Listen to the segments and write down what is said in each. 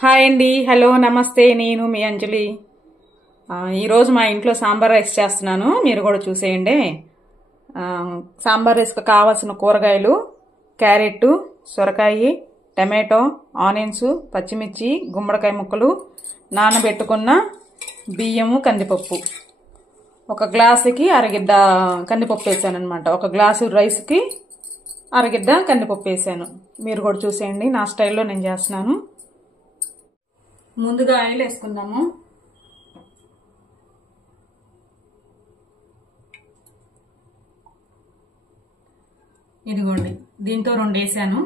Hi అండి, hello, నమస్తే. నేను మీ అంజలి. ఈరోజు మా ఇంట్లో సాంబార్ రైస్ చేస్తున్నాను. మీరు కూడా చూసేయండి. సాంబార్ రైస్కి కావాల్సిన కూరగాయలు: క్యారెట్, సొరకాయ, టమాటో, ఆనియన్స్, పచ్చిమిర్చి, గుమ్మడికాయ ముక్కలు, నానబెట్టుకున్న బియ్యము, కందిపప్పు. ఒక గ్లాసుకి అరగిద్ద కందిపప్పు వేసాను అనమాట. ఒక గ్లాసు రైస్కి అరగిద్ద కందిపప్పు వేసాను. మీరు కూడా చూసేయండి. నా స్టైల్లో నేను చేస్తున్నాను. ముందుగా ఆయిల్ వేసుకుందాము. ఇదిగోండి, దీంతో 2 వేసాను.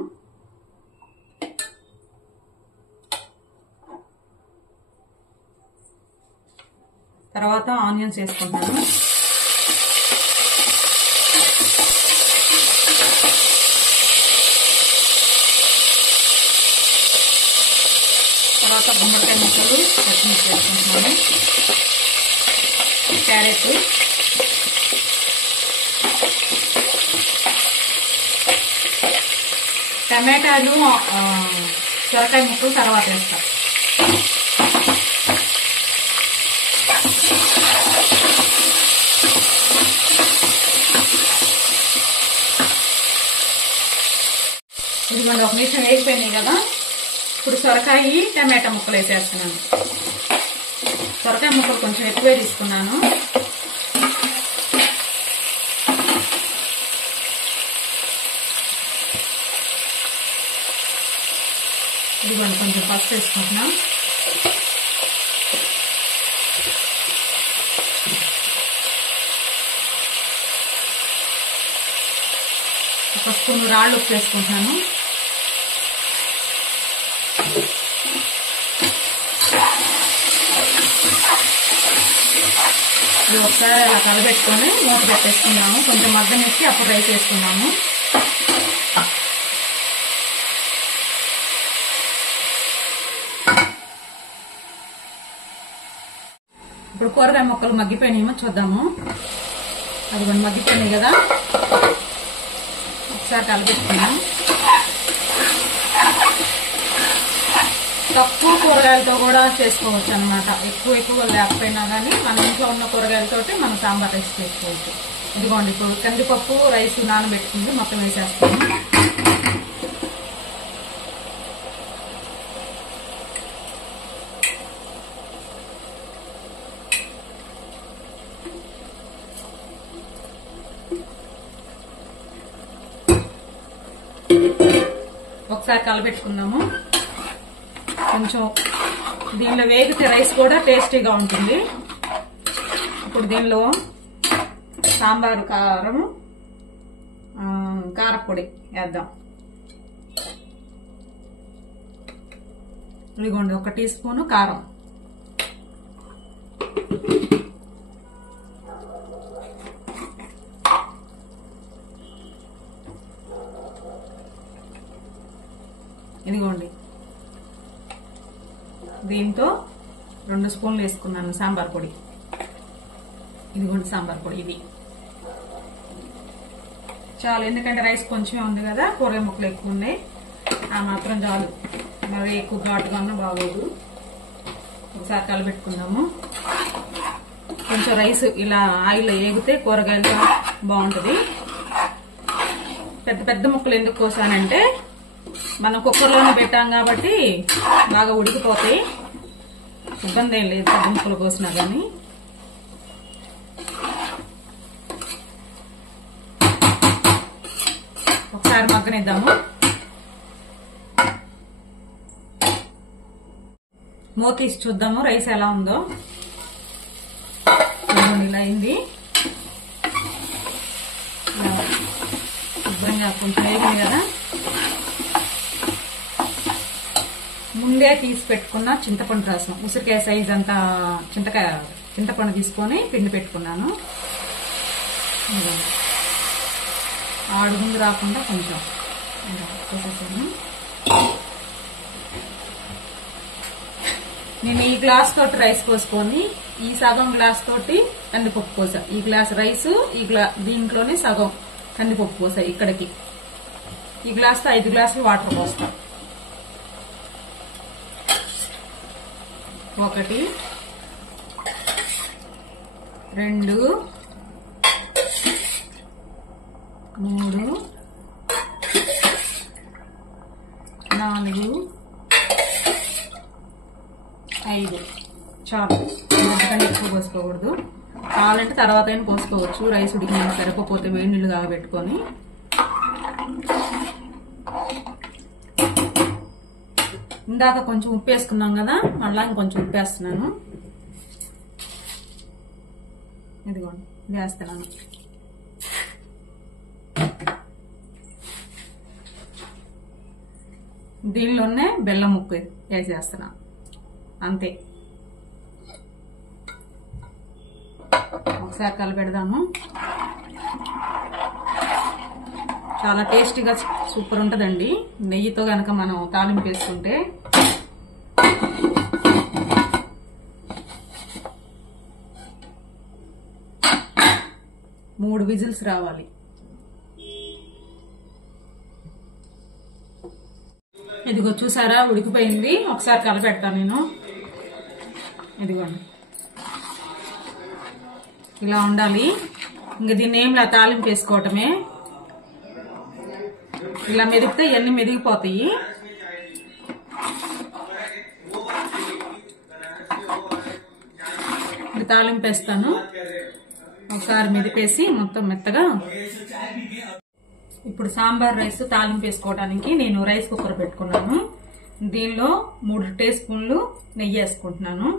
తర్వాత ఆనియన్స్ వేసుకుంటాను. తర్వాత గుమ్మడికాయ ముక్కలు, పచ్చిమిర్చి వేసుకుంటున్నాను. క్యారెట్, టమాటాలు, సొరకాయ ముక్కలు తర్వాత వేస్తాను. ఇదిగోండి, 1 నిమిషం వేగిపోయినాయి కదా. ఇప్పుడు సొరకాయ, టమాటా ముక్కలు వేసేస్తున్నాను. సొరకాయ ముక్కలు కొంచెం ఎక్కువే తీసుకున్నాను. ఇదిగోండి, కొంచెం పసుపు వేసుకుంటున్నాం. ఒక స్పూన్ రాళ్ళు ఉప్పు వేసుకుంటున్నాను. ఇది ఒకసారి అలా కలబెట్టుకొని మూత పెట్టేసుకున్నాము. కొంచెం మగ్గనిచ్చి అప్పుడు రైస్ వేసుకున్నాము. ఇప్పుడు కూరగాయ ముక్కలు మగ్గిపోయినాయేమో చూద్దాము. అది కొన్ని మగ్గిపోయినాయి కదా. ఒకసారి కలబెట్టుకున్నాం. తక్కువ కూరగాయలతో కూడా చేసుకోవచ్చు అనమాట. ఎక్కువ లేకపోయినా కానీ మన ఇంట్లో ఉన్న కూరగాయలతోటి మనం సాంబార్ రైస్ చేసుకోవచ్చు. ఇదిగోండి, ఇప్పుడు కందిపప్పు, రైస్ నానబెట్టుకుంది మొత్తం వేసేస్తాము. ఒకసారి కలబెట్టుకుందాము. కొంచెం దీనిలో వేగితే రైస్ కూడా టేస్టీగా ఉంటుంది. ఇప్పుడు దీనిలో సాంబారు కారము, కారపొడి వేద్దాం. ఇదిగోండి, 1 టీ స్పూను కారం. ఇదిగోండి, దీంతో 2 స్పూన్లు వేసుకున్నాను సాంబార్ పొడి. ఇదిగోండి సాంబార్ పొడి. ఇది చాలు, ఎందుకంటే రైస్ కొంచెమే ఉంది కదా, కూరగాయ ముక్కలు ఎక్కువ ఉన్నాయి. ఆ మాత్రం చాలు, మరి ఎక్కువ ఘాటుగా ఉన్నా బాగోదు. ఒకసారి కలబెట్టుకుందాము. కొంచెం రైస్ ఇలా ఆయిల్ వేగితే కూరగాయలు బాగుంటుంది. పెద్ద పెద్ద ముక్కలు ఎందుకు కోసానంటే మనం కుక్కర్లోనే పెట్టాం కాబట్టి బాగా ఉడికిపోతాయి. ఇబ్బంది ఏం లేదు పెద్ద ముక్కలు కోసినా కానీ. ఒకసారి మగ్గనిద్దాము. మూత తీసి చూద్దాము రైస్ ఎలా ఉందో. ఇలా అయింది. శుభ్రంగా కొంచెం వేగింది కదా. ముందే తీసి పెట్టుకున్న చింతపండు రసం, ఉసిరికాయ సైజ్ అంతా చింతపండు తీసుకొని పిండి పెట్టుకున్నాను. ఆడుగుంది రాకుండా కొంచెం చేసేసాను. నేను ఈ గ్లాస్ తోటి రైస్ పోసుకొని ఈ సగం గ్లాస్ తోటి కందిపప్పు పోసా. ఈ గ్లాస్ రైస్ దీంట్లోనే సగం కందిపప్పు పోసా. ఇక్కడికి ఈ గ్లాస్ తో 5 గ్లాసులు వాటర్ పోస్తా. 1 2 3 4 5 చాలు. అంతకన్నా ఎక్కువ పోసుకోకూడదు. కావాలంటే తర్వాత అయినా పోసుకోవచ్చు. రైస్ ఉడికిన సరిపోతే వేడి నీళ్ళు కాగబెట్టుకొని. ఇందాక కొంచెం ఉప్పు వేసుకున్నాం కదా, మళ్ళా ఇంకొంచెం ఉప్పు వేస్తున్నాను. ఇదిగోండి వేస్తున్నాను. దీనిలోనే బెల్లం ముక్క వేసేస్తున్నాను. అంతే. ఒకసారి కలిపెడదాము. చాలా టేస్టీగా సూపర్ ఉంటుందండి. నెయ్యితో గనక మనం తాలింపు వేసుకుంటే. మూడు విజిల్స్ రావాలి. ఇదిగో చూసారా, ఉడికిపోయింది. ఒకసారి కలిపెడతాను నేను. ఇదిగోండి ఇలా ఉండాలి. ఇంక దీన్ని ఏం ఇలా తాలింపు వేసుకోవటమే. ఇలా మెదిగితే ఇవన్నీ మెదిగిపోతాయి. తాలింపు వేస్తాను. ఒకసారి మెదిపేసి మొత్తం మెత్తగా. ఇప్పుడు సాంబార్ రైస్ తాలింపు వేసుకోవడానికి నేను రైస్ కుక్కర్ పెట్టుకున్నాను. దీనిలో 3 టీ స్పూన్లు నెయ్యి వేసుకుంటున్నాను.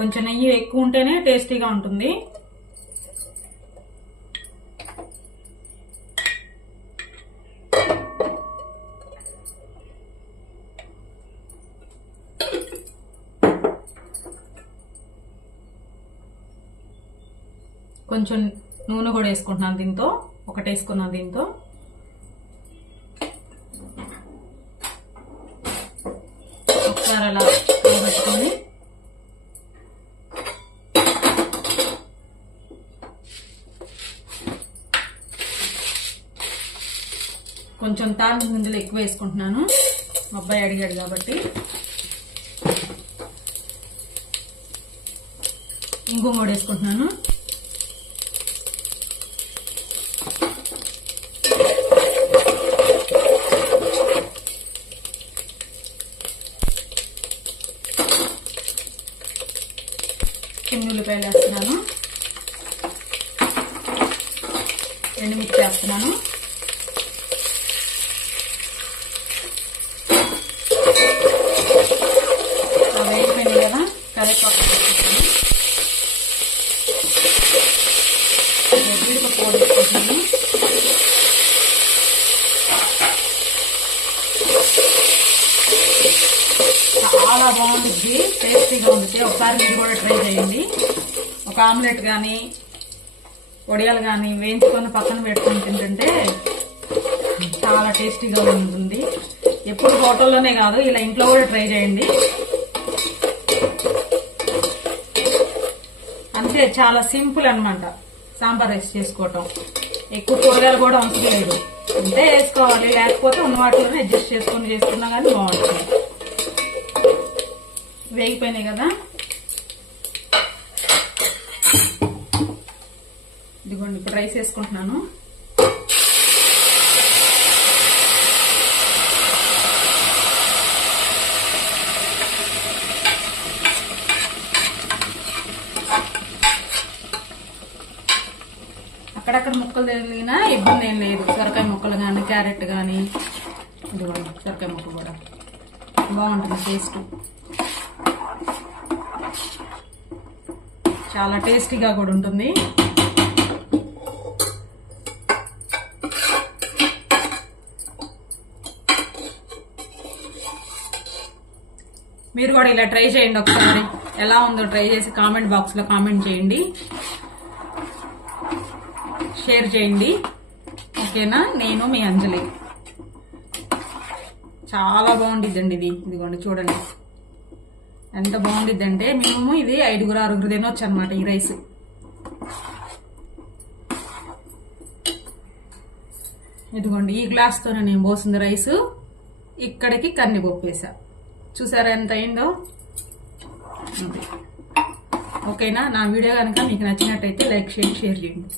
కొంచెం నెయ్యి ఎక్కువ ఉంటేనే టేస్టీగా ఉంటుంది. కొంచెం నూనె కూడా వేసుకుంటున్నాను. దీంతో ఒకటి వేసుకున్నాను. దీంతో ఒకసారి అలా పెట్టుకొని కొంచెం తాలింపు గింజలు ఎక్కువ వేసుకుంటున్నాను. మా అబ్బాయి అడిగాడు కాబట్టి. ఇంకో మూడు వేసుకుంటున్నాను. ఉల్లిపాయలు వేస్తున్నాను. ఎండుమిర్చి వేస్తున్నాను. వేగిపోయింది కదా, కరివేపాకు వేసుకుంటాను. జీడిపప్పు కూడా వేసుకుంటున్నాను. చాలా బాగుంటుంది, టేస్టీగా ఉంటుంది. ఒకసారి మీరు కూడా ట్రై చేయండి. ఒక ఆమ్లెట్ కానీ వడియాలు కానీ వేయించుకొని పక్కన పెట్టుకొని తింటుంటే చాలా టేస్టీగా ఉంటుంది. ఎప్పుడు హోటల్లోనే కాదు, ఇలా ఇంట్లో కూడా ట్రై చేయండి. అంతే, చాలా సింపుల్ అన్నమాట సాంబార్ రైస్ చేసుకోవటం. ఎక్కువ కూరగాయలు కూడా అవసరం లేదు. ఉంటే వేసుకోవాలి, లేకపోతే ఉన్న వాటిలోనే అడ్జస్ట్ చేసుకొని చేసుకున్నా కానీ బాగుంటుంది. వేగిపోయినాయి కదా, ఇదిగోండి ఇప్పుడు రైస్ వేసుకుంటున్నాను. అక్కడక్కడ ముక్కలు తగిలినా ఇబ్బంది ఏం లేదు. సొరకాయ ముక్కలు కానీ, క్యారెట్ కానీ, ఇదిగోండి సొరకాయ ముక్క కూడా బాగుంటుంది టేస్ట్. చాలా టేస్టీగా కూడా ఉంటుంది. మీరు కూడా ఇలా ట్రై చేయండి. ఒకసారి ఎలా ఉందో ట్రై చేసి కామెంట్ బాక్స్ లో కామెంట్ చేయండి, షేర్ చేయండి. ఓకేనా? నేను మీ అంజలి. చాలా బాగుండిద్దండి ఇది. ఇదిగోండి చూడండి ఎంత బాగుండిద్దంటే, మినిమం ఇది 5-6 తినొచ్చు అనమాట ఈ రైస్. ఇదిగోండి ఈ గ్లాస్ తోనే నేను పోసింది రైస్. ఇక్కడికి కందిపప్పు వేసా. చూసారా ఎంత అయిందో. ఓకేనా? నా వీడియో కనుక మీకు నచ్చినట్టయితే లైక్ చేయండి, షేర్ చేయండి.